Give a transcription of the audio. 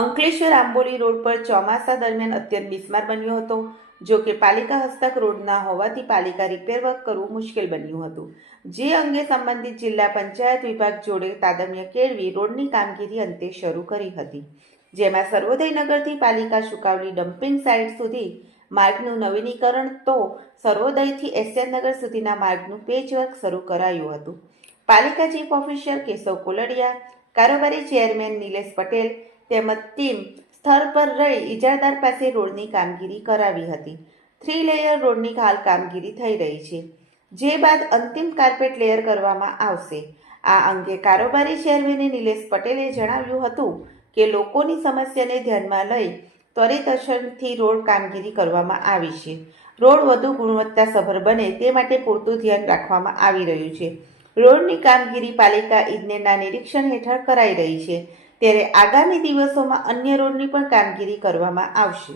Ankleshwar Amboli road પર ચોમાસા દરમિયાન અત્યંત બિસ્માર બન્યો હતો. જો કે પાલિકા હસ્તક રોડ ના હોવાથી પાલિકા રિપેર વર્ક કરવું મુશ્કેલ બન્યું હતું. જે અંગે સંબંધિત જિલ્લા પંચાયત વિભાગ જોડે તાદમ્ય કેળવી રોડની કામગીરી અંતે શરૂ કરી હતી. જેમાં સર્વોદયનગરથી પાલિકા શુકાવલી ડમ્પિંગ સાઇટ સુધી માર્ગનું નવીનીકરણ તો સર્વોદયથી એસએનનગર સુધીના માર્ગનું પેચવર્ક શરૂ કરાયું હતું. પાલિકા ચીફ ઓફિસર કેશવ કોલડિયા, કારોબારી ચેરમેન નિલેશ પટેલ તેમજ ટીમ સ્થળ પર રહી ઇજારદાર પાસે રોડની કામગીરી કરાવી હતી. 3 લેયર રોડની હાલ કામગીરી થઈ રહી છે, જે બાદ અંતિમ કાર્પેટ લેયર કરવામાં આવશે. આ અંગે કારોબારી ચેરમેન નિલેશ પટેલે જણાવ્યું હતું કે લોકોની સમસ્યાને ધ્યાનમાં લઈ ત્વરિત અસરથી રોડ કામગીરી કરવામાં આવી છે. રોડ વધુ ગુણવત્તાસભર બને તે માટે પૂરતું ધ્યાન રાખવામાં આવી રહ્યું છે. રોડની કામગીરી પાલિકા ઇજનેરના નિરીક્ષણ હેઠળ કરાઈ રહી છે, ત્યારે આગામી દિવસોમાં અન્ય રોડની પણ કામગીરી કરવામાં આવશે.